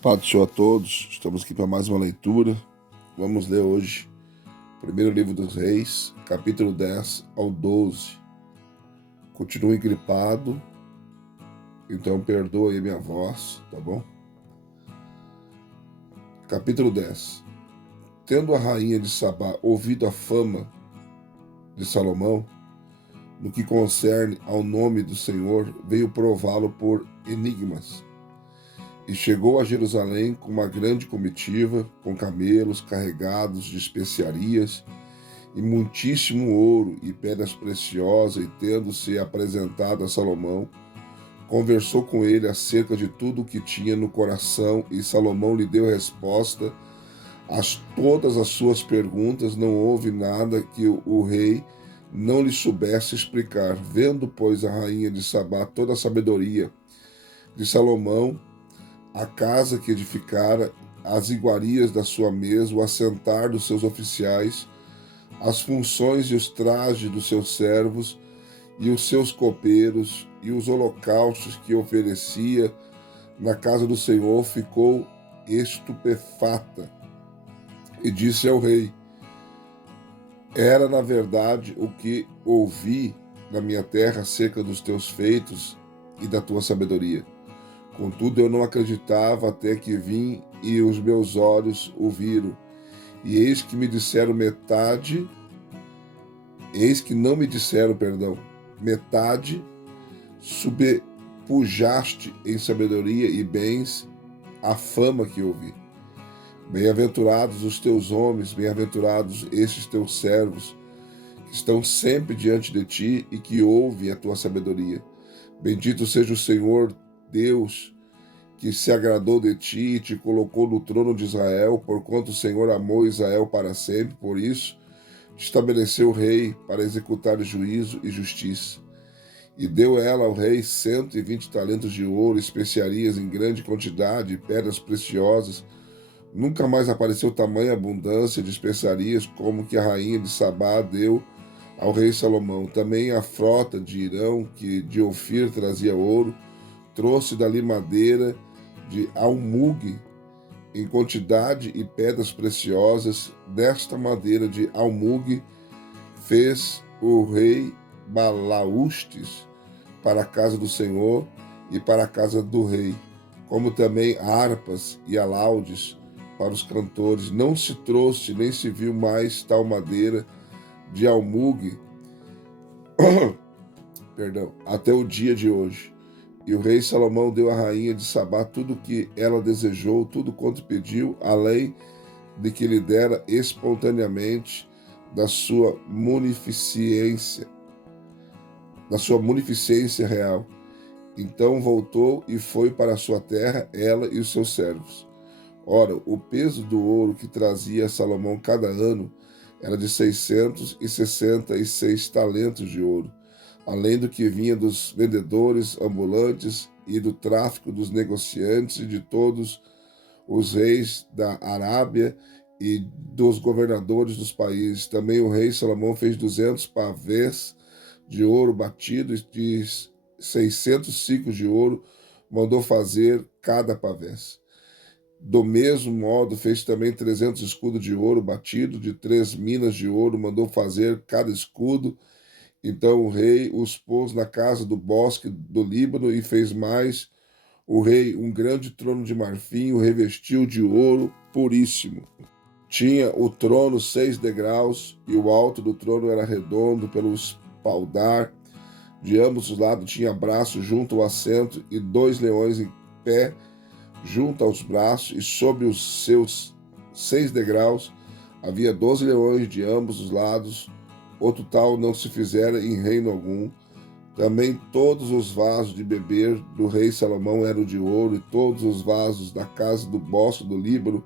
Paz do Senhor a todos, estamos aqui para mais uma leitura. Vamos ler hoje o primeiro livro dos Reis, capítulo 10 ao 12. Continuo gripado, então perdoe a minha voz, tá bom? Capítulo 10. Tendo a rainha de Sabá ouvido a fama de Salomão, no que concerne ao nome do Senhor, veio prová-lo por enigmas. E chegou a Jerusalém com uma grande comitiva, com camelos carregados de especiarias, e muitíssimo ouro e pedras preciosas, e tendo-se apresentado a Salomão, conversou com ele acerca de tudo o que tinha no coração, e Salomão lhe deu resposta a todas as suas perguntas. Não houve nada que o rei não lhe soubesse explicar. Vendo, pois, a rainha de Sabá toda a sabedoria de Salomão, a casa que edificara, as iguarias da sua mesa, o assentar dos seus oficiais, as funções e os trajes dos seus servos, e os seus copeiros, e os holocaustos que oferecia na casa do Senhor, ficou estupefata. E disse ao rei: era na verdade o que ouvi na minha terra acerca dos teus feitos e da tua sabedoria. Contudo, eu não acreditava até que vim e os meus olhos o viram. E eis que não me disseram, metade subpujaste em sabedoria e bens a fama que ouvi. Bem-aventurados os teus homens, bem-aventurados estes teus servos, que estão sempre diante de ti e que ouvem a tua sabedoria. Bendito seja o Senhor Deus, que se agradou de ti e te colocou no trono de Israel, porquanto o Senhor amou Israel para sempre. Por isso te estabeleceu rei para executar juízo e justiça. E deu ela ao rei 120 talentos de ouro, especiarias em grande quantidade e pedras preciosas. Nunca mais apareceu tamanha abundância de especiarias como que a rainha de Sabá deu ao rei Salomão. Também a frota de Irão, que de Ofir trazia ouro, trouxe dali madeira de almugue em quantidade e pedras preciosas. Desta madeira de almugue fez o rei balaústes para a casa do Senhor e para a casa do rei, como também harpas e alaudes para os cantores. Não se trouxe nem se viu mais tal madeira de almugue até o dia de hoje. E o rei Salomão deu à rainha de Sabá tudo o que ela desejou, tudo quanto pediu, além de que lhe dera espontaneamente da sua munificência real. Então voltou e foi para a sua terra, ela e os seus servos. Ora, o peso do ouro que trazia Salomão cada ano era de 666 talentos de ouro, além do que vinha dos vendedores ambulantes e do tráfico dos negociantes e de todos os reis da Arábia e dos governadores dos países. Também o rei Salomão fez 200 pavês de ouro batido, de 600 ciclos de ouro mandou fazer cada pavês. Do mesmo modo, fez também 300 escudos de ouro batido, de 3 minas de ouro mandou fazer cada escudo. Então o rei os pôs na casa do bosque do Líbano e fez mais. O rei um grande trono de marfim, o revestiu de ouro puríssimo. Tinha o trono 6 degraus, e o alto do trono era redondo pelo espaldar. De ambos os lados tinha braços junto ao assento, e 2 leões em pé junto aos braços, e sobre os seus 6 degraus havia 12 leões de ambos os lados. Outro tal não se fizera em reino algum. Também todos os vasos de beber do rei Salomão eram de ouro, e todos os vasos da casa do bosque do Líbano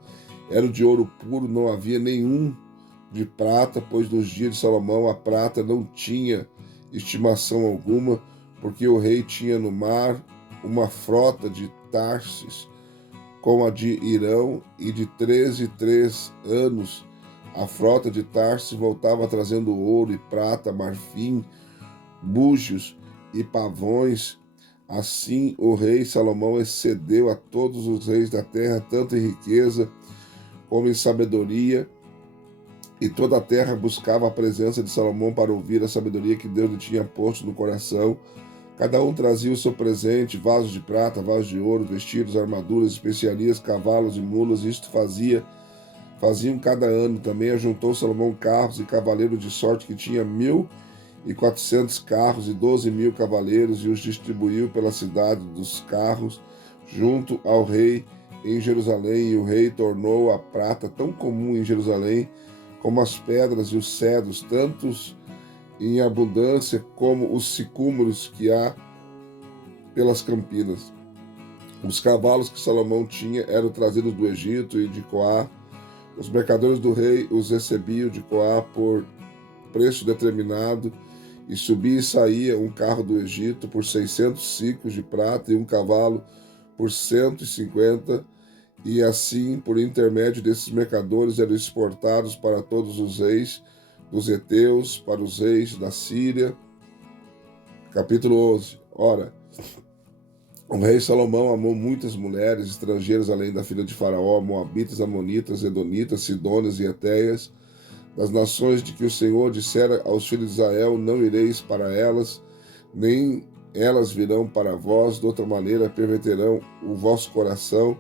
eram de ouro puro. Não havia nenhum de prata, pois nos dias de Salomão a prata não tinha estimação alguma, porque o rei tinha no mar uma frota de Tarsis, como a de Irão, e de 13 em 3 anos a frota de Tarsis voltava trazendo ouro e prata, marfim, búzios e pavões. Assim o rei Salomão excedeu a todos os reis da terra, tanto em riqueza como em sabedoria, e toda a terra buscava a presença de Salomão para ouvir a sabedoria que Deus lhe tinha posto no coração. Cada um trazia o seu presente: vasos de prata, vasos de ouro, vestidos, armaduras, especiarias, cavalos e mulas. Isto faziam cada ano. Também ajuntou Salomão carros e cavaleiros, de sorte que tinha 1.400 carros e 12.000 cavaleiros, e os distribuiu pela cidade dos carros, junto ao rei em Jerusalém. E o rei tornou a prata tão comum em Jerusalém como as pedras e os cedros, tantos em abundância como os sicômoros que há pelas campinas. Os cavalos que Salomão tinha eram trazidos do Egito e de Coá. Os mercadores do rei os recebiam de Coá por preço determinado, e subia e saía um carro do Egito por 600 siclos de prata e um cavalo por 150, e assim, por intermédio desses mercadores, eram exportados para todos os reis dos heteus, para os reis da Síria. Capítulo 11. Ora, o rei Salomão amou muitas mulheres estrangeiras, além da filha de Faraó, moabitas, amonitas, edonitas, sidônias e etéias, das nações de que o Senhor dissera aos filhos de Israel: não ireis para elas, nem elas virão para vós, de outra maneira perverterão o vosso coração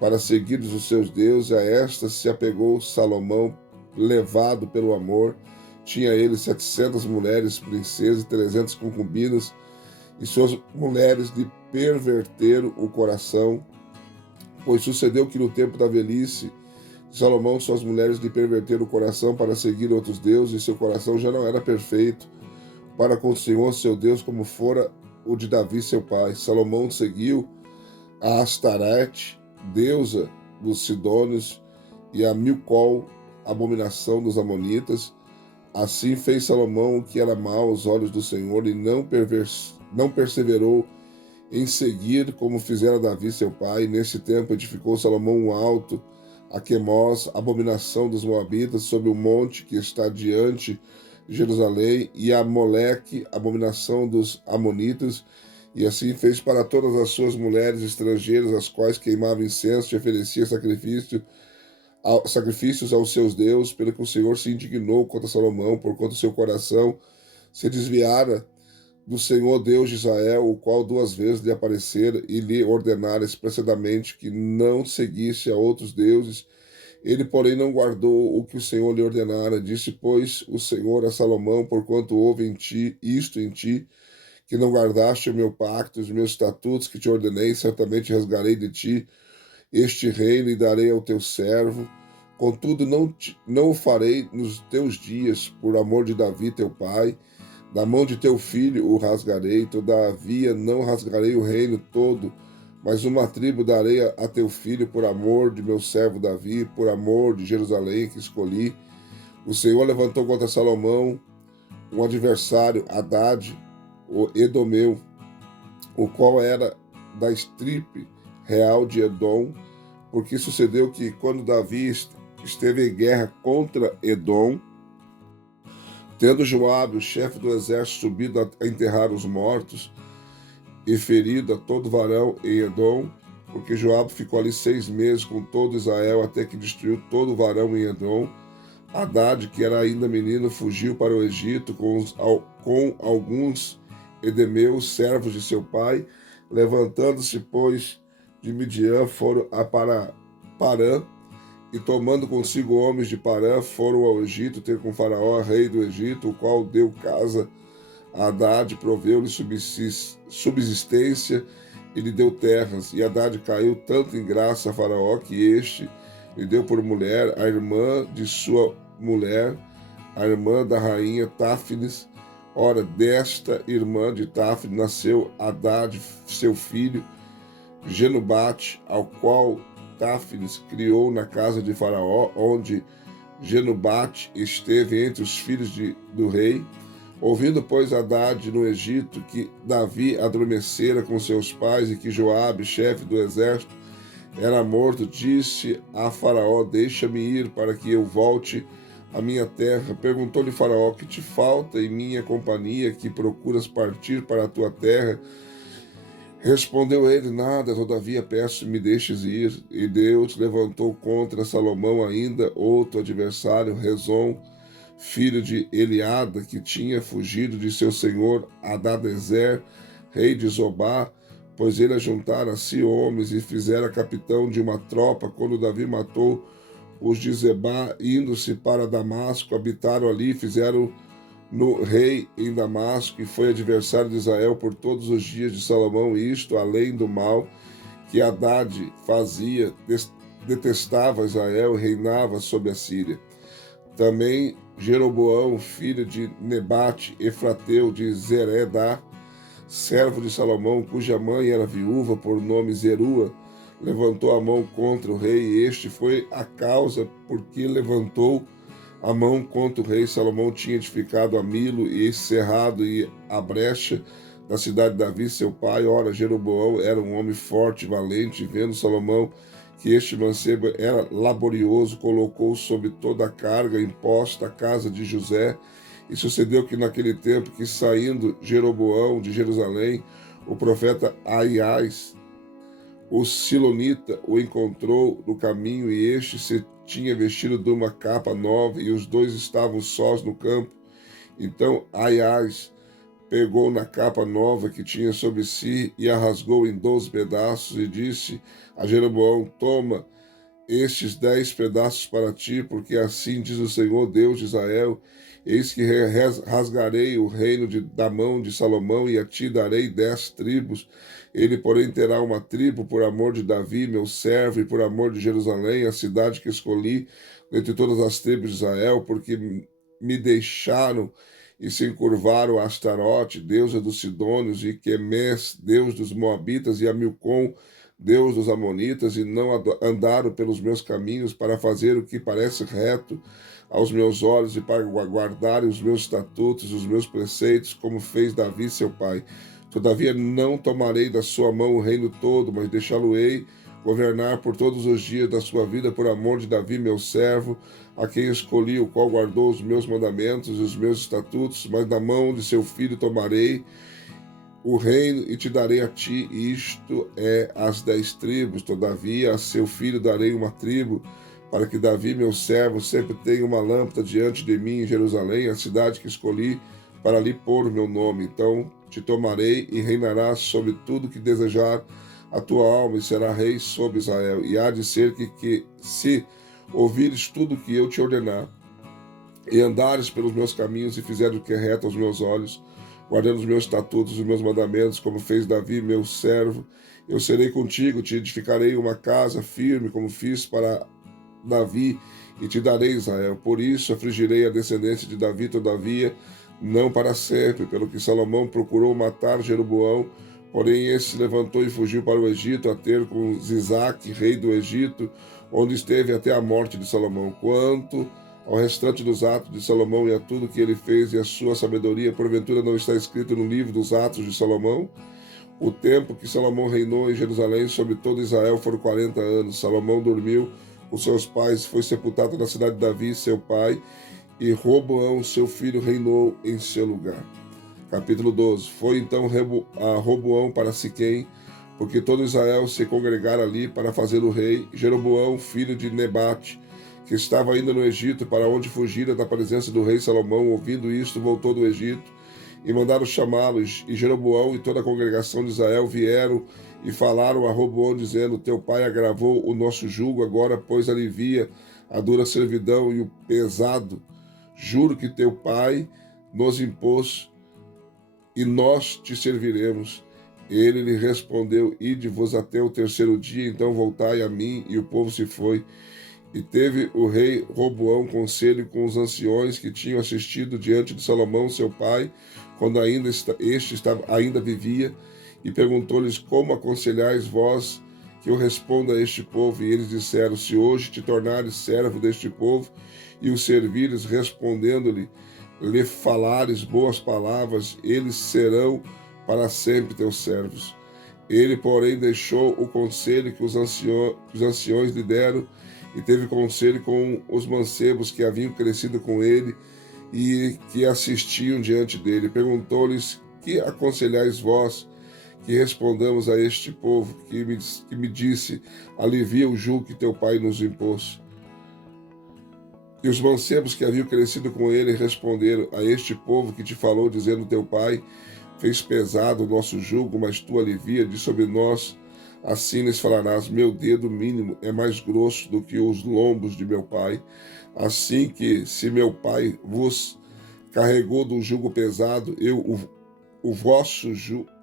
para seguires os seus deuses. A estas se apegou Salomão, levado pelo amor. Tinha ele 700 mulheres, princesas e 300 concubinas, e suas mulheres lhe perverteram o coração, pois sucedeu que no tempo da velhice Salomão, suas mulheres lhe perverteram o coração para seguir outros deuses, e seu coração já não era perfeito para com o Senhor seu Deus, como fora o de Davi seu pai. Salomão seguiu a Astarete, deusa dos sidônios, e a Milcol, abominação dos amonitas. Assim fez Salomão o que era mau aos olhos do Senhor, e não perseverou em seguir como fizera Davi seu pai. Nesse tempo edificou Salomão um alto a Quemós, abominação dos moabitas, sobre o monte que está diante de Jerusalém, e a Moleque, abominação dos amonitas. E assim fez para todas as suas mulheres estrangeiras, as quais queimavam incenso e oferecia sacrifícios aos seus deuses, pelo que o Senhor se indignou contra Salomão, porquanto seu coração se desviara do Senhor Deus de Israel, o qual 2 vezes lhe aparecera e lhe ordenara expressamente que não seguisse a outros deuses. Ele, porém, não guardou o que o Senhor lhe ordenara. Disse, pois, o Senhor a Salomão: porquanto houve em ti que não guardaste o meu pacto, os meus estatutos que te ordenei, certamente rasgarei de ti este reino e darei ao teu servo. Contudo, não o farei nos teus dias, por amor de Davi teu pai. Da mão de teu filho o rasgarei. Todavia não rasgarei o reino todo, mas uma tribo darei a teu filho, por amor de meu servo Davi, por amor de Jerusalém que escolhi. O Senhor levantou contra Salomão um adversário, Hadade, o Edomeu, o qual era da estirpe real de Edom, porque sucedeu que, quando Davi esteve em guerra contra Edom, tendo Joabe, o chefe do exército, subido a enterrar os mortos e ferido a todo varão em Edom, porque Joabe ficou ali 6 meses com todo Israel, até que destruiu todo varão em Edom. Hadade, que era ainda menino, fugiu para o Egito com alguns edemeus, servos de seu pai. Levantando-se, pois, de Midian, foram a Parã, e tomando consigo homens de Parã, foram ao Egito ter com Faraó, rei do Egito, o qual deu casa a Hadade, proveu-lhe subsistência e lhe deu terras. E Hadade caiu tanto em graça a Faraó, que este lhe deu por mulher a irmã de sua mulher, a irmã da rainha Táfnis. Ora, desta irmã de Táfnis nasceu Hadade, seu filho, Genubate, ao qual Táfnis criou na casa de Faraó, onde Genubate esteve entre os filhos do rei. Ouvindo, pois, Hadade no Egito que Davi adormecera com seus pais e que Joabe, chefe do exército, era morto, disse a Faraó: deixa-me ir para que eu volte à minha terra. Perguntou-lhe Faraó: que te falta em minha companhia, que procuras partir para a tua terra? Respondeu ele: Nada, todavia peço me deixes ir. E Deus levantou contra Salomão ainda outro adversário, Rezon, filho de Eliada, que tinha fugido de seu senhor Hadadezer, rei de Zobá, pois ele ajuntara a si homens e fizera capitão de uma tropa quando Davi matou os de Zebá, indo-se para Damasco, habitaram ali, fizeram no rei em Damasco, e foi adversário de Israel por todos os dias de Salomão, isto além do mal que Haddad fazia, detestava Israel e reinava sobre a Síria. Também Jeroboão, filho de Nebate, Efrateu de Zeredá, servo de Salomão, cuja mãe era viúva, por nome Zerua, levantou a mão contra o rei, e este foi a causa porque levantou a mão contra o rei. Salomão tinha edificado a Milo e cerrado e a brecha da cidade de Davi, seu pai. Ora, Jeroboão era um homem forte e valente, e vendo Salomão que este mancebo era laborioso, colocou sobre toda a carga imposta a casa de José. E sucedeu que naquele tempo que, saindo Jeroboão de Jerusalém, o profeta Aias, o Silonita, o encontrou no caminho, e este se tinha vestido de uma capa nova, e os dois estavam sós no campo. Então Aias pegou na capa nova que tinha sobre si e a rasgou em 12 pedaços, e disse a Jeroboão: Toma estes 10 pedaços para ti, porque assim diz o Senhor Deus de Israel: Eis que rasgarei o reino da mão de Salomão, e a ti darei 10 tribos. Ele, porém, terá uma tribo por amor de Davi, meu servo, e por amor de Jerusalém, a cidade que escolhi dentre todas as tribos de Israel, porque me deixaram e se encurvaram a Astarote, deusa dos Sidônios, e Quemes, deus dos Moabitas, e a Milcom, Deus dos Amonitas, e não andaram pelos meus caminhos para fazer o que parece reto aos meus olhos, e para guardarem os meus estatutos, os meus preceitos, como fez Davi seu pai. Todavia não tomarei da sua mão o reino todo, mas deixá-lo-ei governar por todos os dias da sua vida, por amor de Davi meu servo, a quem escolhi, o qual guardou os meus mandamentos e os meus estatutos. Mas da mão de seu filho tomarei o reino e te darei a ti, isto é, as 10 tribos. Todavia a seu filho darei uma tribo, para que Davi, meu servo, sempre tenha uma lâmpada diante de mim em Jerusalém, a cidade que escolhi para ali pôr o meu nome. Então te tomarei e reinarás sobre tudo que desejar a tua alma, e será rei sobre Israel. E há de ser que se ouvires tudo que eu te ordenar, e andares pelos meus caminhos, e fizeres o que é reto aos meus olhos, guardando os meus estatutos e os meus mandamentos, como fez Davi, meu servo, eu serei contigo, te edificarei uma casa firme, como fiz para Davi, e te darei Israel. Por isso afligirei a descendência de Davi, todavia, não para sempre. Pelo que Salomão procurou matar Jeroboão, porém esse se levantou e fugiu para o Egito, a ter com Zisaque, rei do Egito, onde esteve até a morte de Salomão. Quanto ao restante dos atos de Salomão e a tudo que ele fez e a sua sabedoria, porventura não está escrito no livro dos atos de Salomão? O tempo que Salomão reinou em Jerusalém sobre todo Israel foram 40 anos. Salomão dormiu com seus pais, foi sepultado na cidade de Davi, seu pai, e Roboão, seu filho, reinou em seu lugar. Capítulo 12. Foi então Roboão para Siquém, porque todo Israel se congregara ali para fazer o rei. Jeroboão, filho de Nebate, que estava ainda no Egito, para onde fugira da presença do rei Salomão, ouvindo isto, voltou do Egito, e mandaram chamá-los. E Jeroboão e toda a congregação de Israel vieram e falaram a Roboão, dizendo: Teu pai agravou o nosso jugo, agora, pois, alivia a dura servidão e o pesado juro que teu pai nos impôs, e nós te serviremos. Ele lhe respondeu: Ide-vos até o terceiro dia, então voltai a mim. E o povo se foi. E teve o rei Roboão conselho com os anciões que tinham assistido diante de Salomão, seu pai, quando ainda vivia, e perguntou-lhes: Como aconselhais vós que eu responda a este povo? E eles disseram: Se hoje te tornares servo deste povo e o servires, lhe falares boas palavras, eles serão para sempre teus servos. Ele, porém, deixou o conselho que os anciões lhe deram, e teve conselho com os mancebos que haviam crescido com ele e que assistiam diante dele. Perguntou-lhes: Que aconselhais vós que respondamos a este povo que me disse: alivia o jugo que teu pai nos impôs. E os mancebos que haviam crescido com ele responderam a este povo que te falou, dizendo: teu pai fez pesado o nosso jugo, mas tu alivia de sobre nós. Assim lhes falarás: meu dedo mínimo é mais grosso do que os lombos de meu pai. Assim que, se meu pai vos carregou do jugo pesado,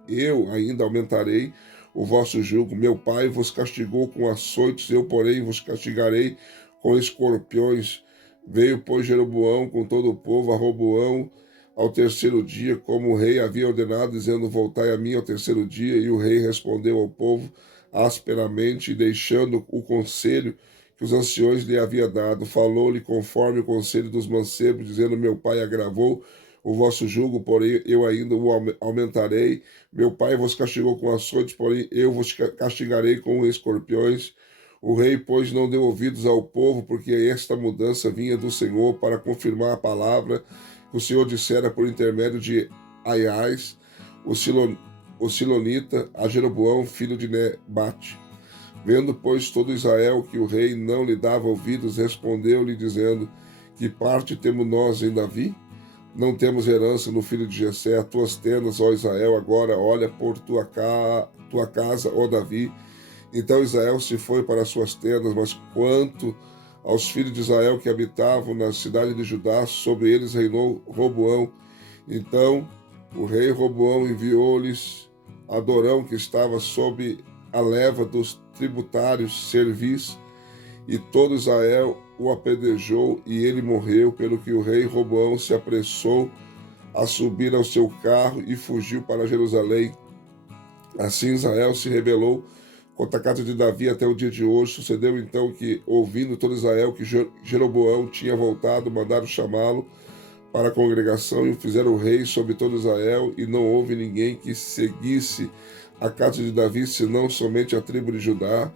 eu ainda aumentarei o vosso jugo. Meu pai vos castigou com açoites, eu, porém, vos castigarei com escorpiões. Veio, pois, Jeroboão com todo o povo a Roboão ao terceiro dia, como o rei havia ordenado, dizendo: voltai a mim ao terceiro dia. E o rei respondeu ao povo asperamente, e deixando o conselho que os anciões lhe haviam dado, falou-lhe conforme o conselho dos mancebos, dizendo: meu pai agravou o vosso jugo, porém eu ainda o aumentarei. Meu pai vos castigou com açoites, porém eu vos castigarei com escorpiões. O rei, pois, não deu ouvidos ao povo, porque esta mudança vinha do Senhor para confirmar a palavra que o Senhor dissera por intermédio de Aiás, o Silonita, a Jeroboão, filho de Nebate. Vendo, pois, todo Israel que o rei não lhe dava ouvidos, respondeu-lhe, dizendo: que parte temos nós em Davi? Não temos herança no filho de Jessé. As tuas tendas, ó Israel, agora olha por tua casa, ó Davi. Então Israel se foi para as suas tendas, mas quanto aos filhos de Israel que habitavam na cidade de Judá, sobre eles reinou Roboão. Então o rei Roboão enviou-lhes Adorão, que estava sob a leva dos tributários servis, e todo Israel o apedrejou, e ele morreu, pelo que o rei Roboão se apressou a subir ao seu carro e fugiu para Jerusalém. Assim Israel se rebelou contra a casa de Davi até o dia de hoje. Sucedeu então que, ouvindo todo Israel que Jeroboão tinha voltado, mandaram chamá-lo para a congregação e o fizeram rei sobre todo Israel, e não houve ninguém que seguisse a casa de Davi, senão somente a tribo de Judá.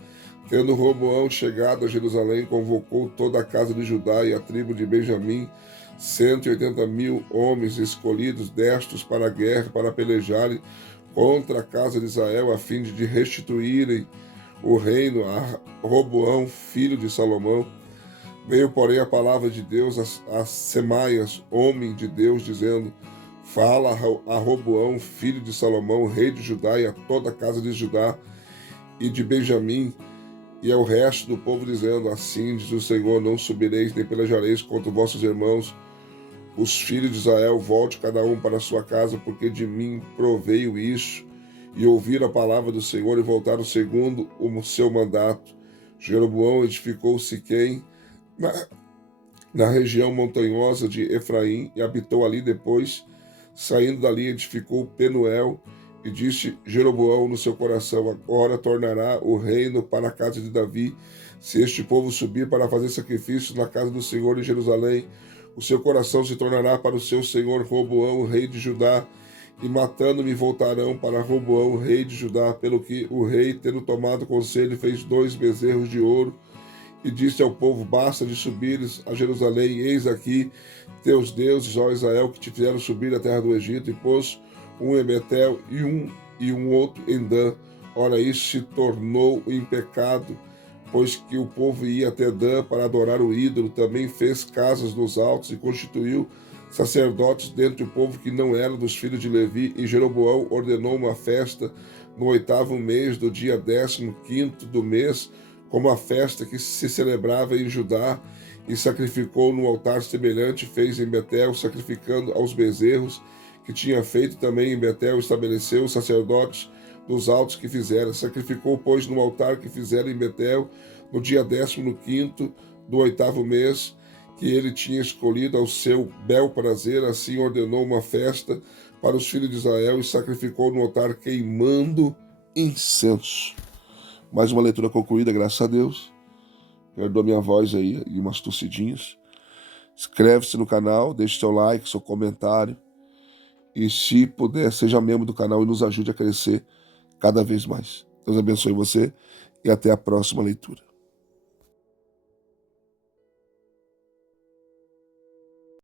Tendo Roboão chegado a Jerusalém, convocou toda a casa de Judá e a tribo de Benjamim, 180.000 homens escolhidos, destos para a guerra, para pelejarem contra a casa de Israel, a fim de restituírem o reino a Roboão, filho de Salomão. Veio, porém, a palavra de Deus a Semaias, homem de Deus, dizendo: fala a Roboão, filho de Salomão, rei de Judá, e a toda a casa de Judá e de Benjamim, e ao resto do povo, dizendo: assim diz o Senhor, não subireis nem pelejareis contra vossos irmãos, os filhos de Israel. Volte cada um para a sua casa, porque de mim proveio isso. E ouviram a palavra do Senhor e voltaram segundo o seu mandato. Jeroboão edificou Siquém, na região montanhosa de Efraim, e habitou ali. Depois, saindo dali, edificou Penuel, e disse Jeroboão no seu coração: agora tornará o reino para a casa de Davi, se este povo subir para fazer sacrifícios na casa do Senhor em Jerusalém. O seu coração se tornará para o seu senhor Roboão, rei de Judá, e matando-me voltarão para Roboão, rei de Judá. Pelo que o rei, tendo tomado conselho, fez 2 bezerros de ouro, e disse ao povo: basta de subires a Jerusalém, eis aqui teus deuses, ó Israel, que te fizeram subir da terra do Egito, e pôs um em Betel e um outro em Dan. Ora, isso se tornou em pecado, pois que o povo ia até Dan para adorar o ídolo. Também fez casas nos altos e constituiu sacerdotes dentre o povo que não era dos filhos de Levi. E Jeroboão ordenou uma festa no 8º mês, do dia 15º do mês, como a festa que se celebrava em Judá, e sacrificou no altar semelhante, fez em Betel, sacrificando aos bezerros que tinha feito também em Betel. Estabeleceu os sacerdotes dos altos que fizera. Sacrificou, pois, no altar que fizera em Betel, no dia 15º do 8º mês, que ele tinha escolhido ao seu bel prazer. Assim ordenou uma festa para os filhos de Israel e sacrificou no altar queimando incenso. Mais uma leitura concluída, graças a Deus. Perdoa minha voz aí e umas tossidinhas. Inscreve-se no canal, deixe seu like, seu comentário. E se puder, seja membro do canal e nos ajude a crescer cada vez mais. Deus abençoe você e até a próxima leitura.